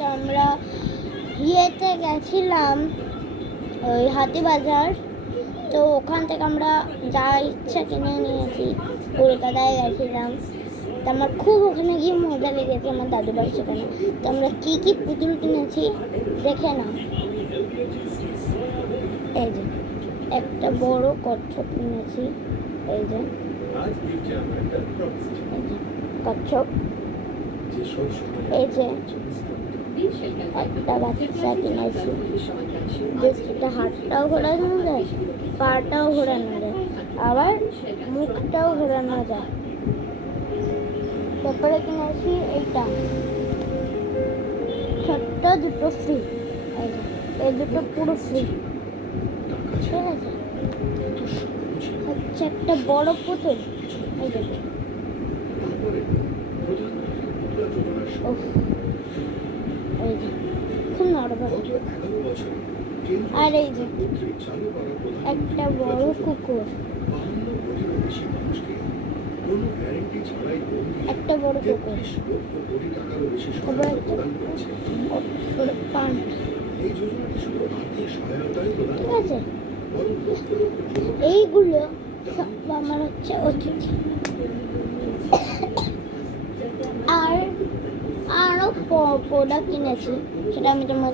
তো আমরা ইয়েতে গেছিলাম ওই হাতিবাজার, তো ওখান থেকে আমরা যা ইচ্ছা কিনে নিয়েছি। কলকাতায় গেছিলাম, তো আমার খুব ওখানে গিয়ে মজা লেগেছে, আমার দাদু বাড়ি সেখানে। তো আমরা কী কী পুতুল কিনেছি দেখে নাও। এই যে একটা বড় কচ্ছপ কিনেছি, এই যে কচ্ছপ, এই যে একটা বাচ্চা কিনেছি, যেটা হাতটাও ঘোরানো যায়, পাটাও ঘোরানো যায়, আবার মুখটাও ঘোরানো যায়। তারপরে কিনেছি এইটা, ছোট্ট দুটো ফ্রি, এই দুটো পুরো ফ্রি, ঠিক আছে। হচ্ছে একটা বড় পুতুল, এই দেখো, এই যে খুব নরম। আর এই যে একটা বড় কুকুর, একটা বড় কুকুর, তারপর একটা পান, ঠিক আছে। এইগুলো সব আমার হচ্ছে অতিথি। আর আরও প্রোডাক্ট কিনেছি, সেটা আমি তোমার